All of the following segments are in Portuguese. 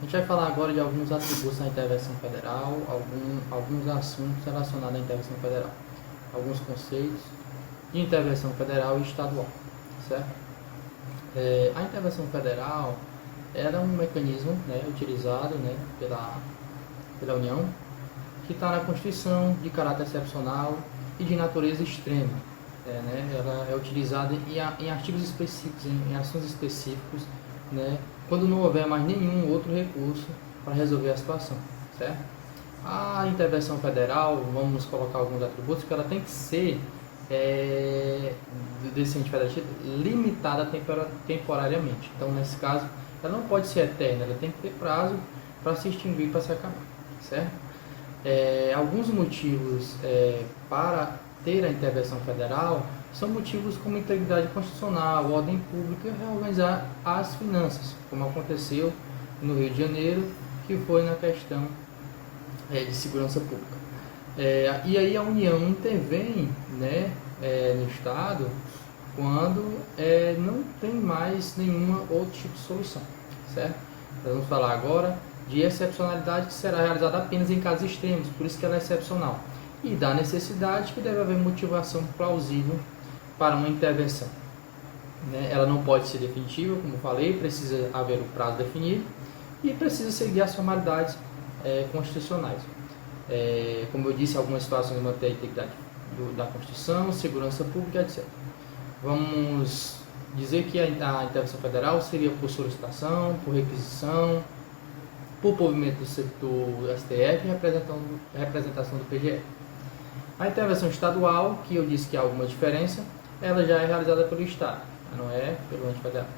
A gente vai falar agora de alguns atributos da intervenção federal, alguns assuntos relacionados à intervenção federal, alguns conceitos de intervenção federal e estadual, certo? A intervenção federal era um mecanismo, né, utilizado, né, pela União, que está na Constituição, de caráter excepcional e de natureza extrema. Né, ela é utilizada em artigos específicos, em assuntos específicos, né, quando não houver mais nenhum outro recurso para resolver a situação, certo? A intervenção federal, vamos colocar alguns atributos, que ela tem que ser desse ente federativo limitada temporariamente. Então, nesse caso, ela não pode ser eterna, ela tem que ter prazo para se extinguir, para se acabar, certo? Alguns motivos para ter a intervenção federal são motivos como integridade constitucional, ordem pública e reorganizar as finanças, como aconteceu no Rio de Janeiro, que foi na questão de segurança pública. E aí a União intervém, né, no Estado quando não tem mais nenhuma outro tipo de solução, certo? Nós vamos falar agora de excepcionalidade, que será realizada apenas em casos extremos, por isso que ela é excepcional, e da necessidade, que deve haver motivação plausível para uma intervenção. Ela não pode ser definitiva, como falei, precisa haver o prazo definido e precisa seguir as formalidades constitucionais. Como eu disse, algumas situações mantêm a integridade da Constituição, segurança pública, etc. Vamos dizer que a intervenção federal seria por solicitação, por requisição, por provimento do STF e representação do PGE. A intervenção estadual, que eu disse que há alguma diferença, ela já é realizada pelo Estado, não é pelo ente federal,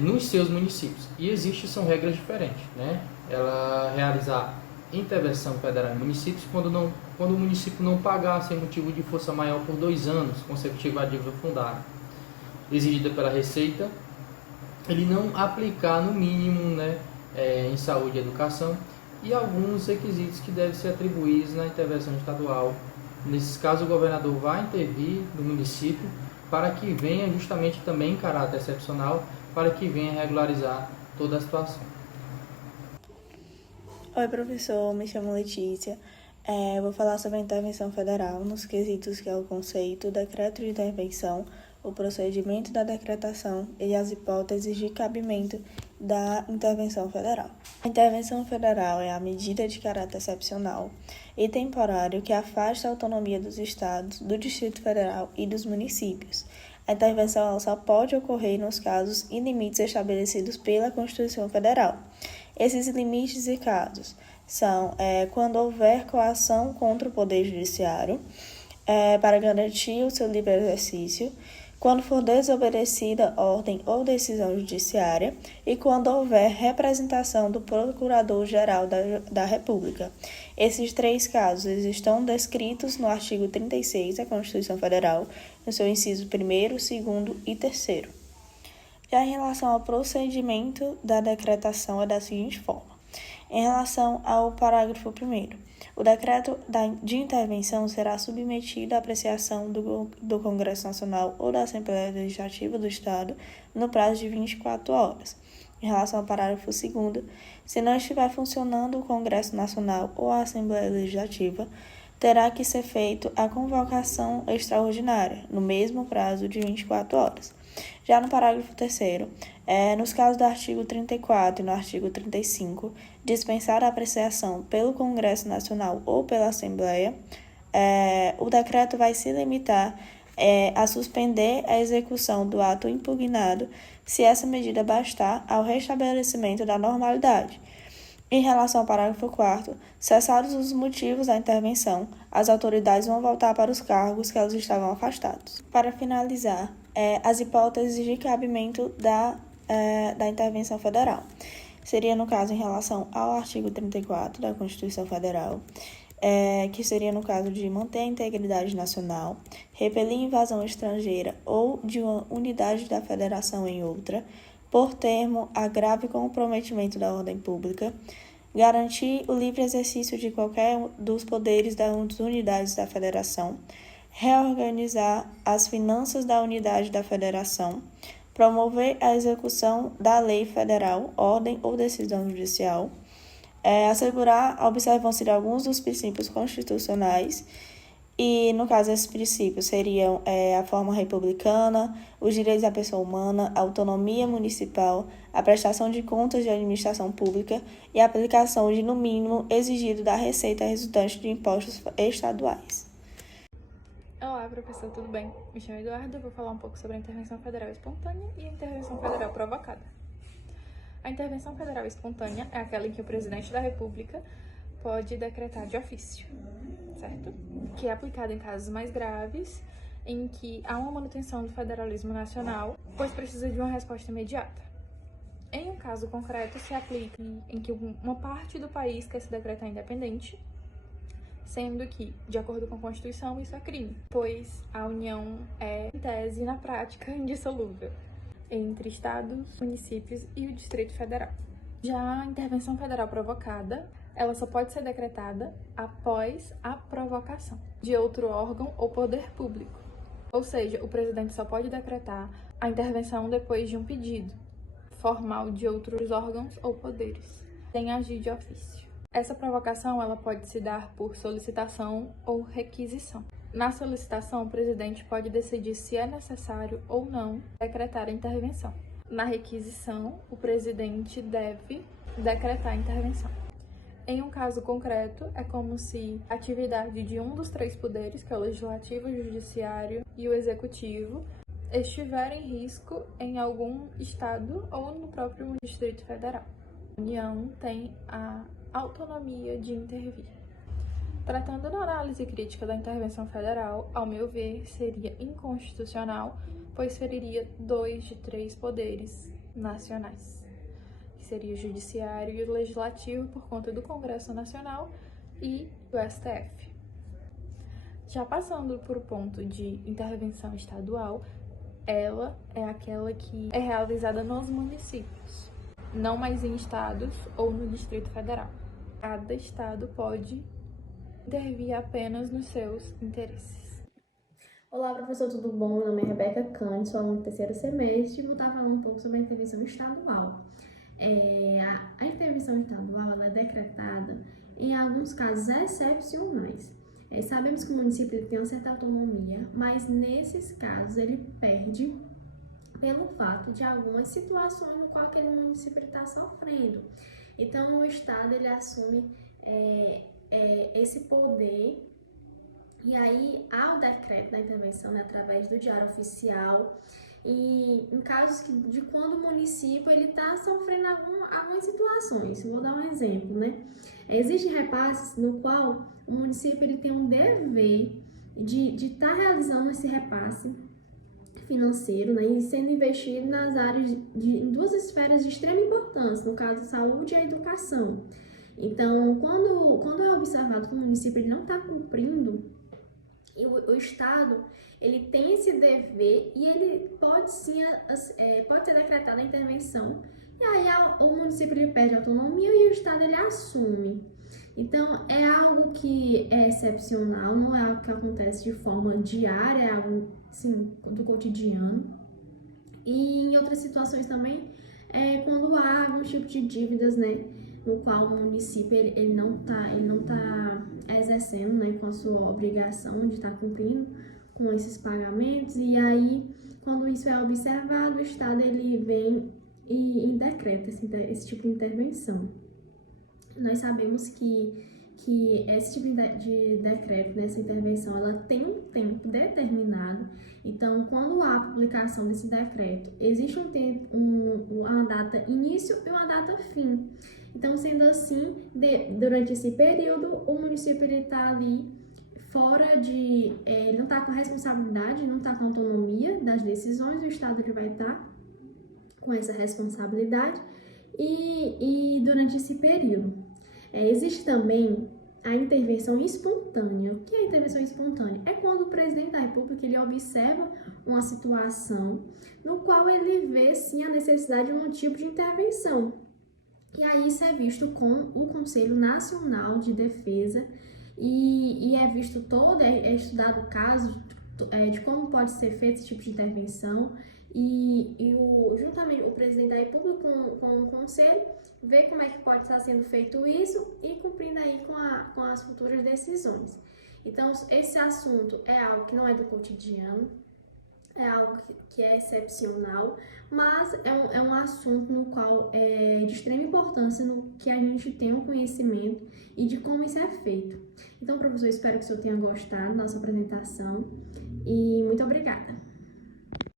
nos seus municípios. E são regras diferentes, né? Ela realizar intervenção federal em municípios quando o município não pagar sem motivo de força maior por 2 anos consecutivos à dívida fundada, exigida pela Receita, ele não aplicar no mínimo, né, em saúde e educação, e alguns requisitos que devem ser atribuídos na intervenção estadual. Nesses casos, o governador vai intervir no município para que venha, justamente também em caráter excepcional, para que venha regularizar toda a situação. Oi, professor, me chamo Letícia. Eu vou falar sobre a intervenção federal nos quesitos que é o conceito, o decreto de intervenção, o procedimento da decretação e as hipóteses de cabimento da intervenção federal. A intervenção federal é a medida de caráter excepcional e temporário que afasta a autonomia dos estados, do Distrito Federal e dos municípios. A intervenção só pode ocorrer nos casos e limites estabelecidos pela Constituição Federal. Esses limites e casos são quando houver coação contra o Poder Judiciário para garantir o seu livre exercício, quando for desobedecida ordem ou decisão judiciária e quando houver representação do Procurador-Geral da República. Esses 3 casos estão descritos no artigo 36 da Constituição Federal, no seu inciso 1º, 2º e 3º. Já em relação ao procedimento da decretação é da seguinte forma. Em relação ao parágrafo 1º, o decreto de intervenção será submetido à apreciação do Congresso Nacional ou da Assembleia Legislativa do Estado no prazo de 24 horas. Em relação ao parágrafo 2º, se não estiver funcionando o Congresso Nacional ou a Assembleia Legislativa, terá que ser feita a convocação extraordinária, no mesmo prazo de 24 horas. Já no parágrafo 3º, nos casos do artigo 34 e no artigo 35, dispensar a apreciação pelo Congresso Nacional ou pela Assembleia, o decreto vai se limitar a suspender a execução do ato impugnado se essa medida bastar ao restabelecimento da normalidade. Em relação ao parágrafo 4º, cessados os motivos da intervenção, as autoridades vão voltar para os cargos que elas estavam afastados. Para finalizar, as hipóteses de cabimento da intervenção federal. Seria, no caso, em relação ao artigo 34 da Constituição Federal, que seria no caso de manter a integridade nacional, repelir invasão estrangeira ou de uma unidade da federação em outra, por termo a grave comprometimento da ordem pública, garantir o livre exercício de qualquer dos poderes das unidades da federação, reorganizar as finanças da unidade da federação, promover a execução da lei federal, ordem ou decisão judicial, assegurar a observância de alguns dos princípios constitucionais, e, no caso, esses princípios seriam a forma republicana, os direitos da pessoa humana, a autonomia municipal, a prestação de contas de administração pública e a aplicação de, no mínimo, exigido da receita resultante de impostos estaduais. Olá, professor, tudo bem? Me chamo Eduardo, vou falar um pouco sobre a intervenção federal espontânea e a intervenção federal provocada. A intervenção federal espontânea é aquela em que o presidente da República pode decretar de ofício, certo? Que é aplicada em casos mais graves, em que há uma manutenção do federalismo nacional, pois precisa de uma resposta imediata. Em um caso concreto, se aplica em que uma parte do país quer se decretar independente, sendo que, de acordo com a Constituição, isso é crime, pois a União é, em tese e na prática, indissolúvel entre estados, municípios e o Distrito Federal. Já a intervenção federal provocada, ela só pode ser decretada após a provocação de outro órgão ou poder público. Ou seja, o presidente só pode decretar a intervenção depois de um pedido formal de outros órgãos ou poderes, sem agir de ofício. Essa provocação ela pode se dar por solicitação ou requisição. Na solicitação, o presidente pode decidir se é necessário ou não decretar a intervenção. Na requisição, o presidente deve decretar a intervenção. Em um caso concreto, é como se a atividade de um dos três poderes, que é o legislativo, o judiciário e o executivo, estiver em risco em algum estado ou no próprio Distrito Federal. A União tem a autonomia de intervir. Tratando da análise crítica da intervenção federal, ao meu ver, seria inconstitucional, pois feriria 2 de 3 poderes nacionais, que seria o judiciário e o legislativo por conta do Congresso Nacional e do STF. Já passando por o ponto de intervenção estadual, ela é aquela que é realizada nos municípios, não mais em estados ou no Distrito Federal. Cada estado pode intervir apenas nos seus interesses. Olá, professor, tudo bom? Meu nome é Rebeca Cândido, sou aluna do terceiro semestre e vou estar falando um pouco sobre a intervenção estadual. A intervenção estadual ela é decretada em alguns casos excepcionais. Sabemos que o município tem uma certa autonomia, mas nesses casos ele perde pelo fato de algumas situações no qual aquele município está sofrendo. Então, o Estado ele assume esse poder e aí há o decreto da intervenção, né, através do Diário Oficial e em casos de quando o município ele está sofrendo algumas situações. Vou dar um exemplo, né? Existem repasses no qual o município ele tem um dever de estar realizando esse repasse financeiro, né, e sendo investido nas áreas em duas esferas de extrema importância, no caso, a saúde e a educação. Então, quando é observado que o município ele não está cumprindo, o Estado ele tem esse dever e ele pode sim pode ser decretada a intervenção e aí o município ele perde autonomia e o Estado ele assume. Então, é algo que é excepcional, não é algo que acontece de forma diária, é algo assim, do cotidiano. E em outras situações também, quando há algum tipo de dívidas, né, no qual o município ele não tá exercendo, né, com a sua obrigação de estar cumprindo com esses pagamentos, e aí, quando isso é observado, o Estado ele vem e decreta esse tipo de intervenção. Nós sabemos que esse tipo de decreto, nessa intervenção, ela tem um tempo determinado. Então, quando há a publicação desse decreto, existe um tempo, uma data início e uma data fim. Então, sendo assim, durante esse período, o município está ali fora ele não está com responsabilidade, não está com autonomia das decisões, o Estado ele vai estar com essa responsabilidade e durante esse período. Existe também a intervenção espontânea. O que é a intervenção espontânea? É quando o presidente da República ele observa uma situação no qual ele vê sim a necessidade de um tipo de intervenção. E aí isso é visto com o Conselho Nacional de Defesa e é visto é estudado o caso de como pode ser feito esse tipo de intervenção juntamente o presidente da República com o conselho, ver como é que pode estar sendo feito isso e cumprindo aí com as futuras decisões. Então, esse assunto é algo que não é do cotidiano, é algo que é excepcional, mas é um assunto no qual é de extrema importância no que a gente tem um conhecimento e de como isso é feito. Então, professor, espero que o senhor tenha gostado da nossa apresentação e muito obrigada.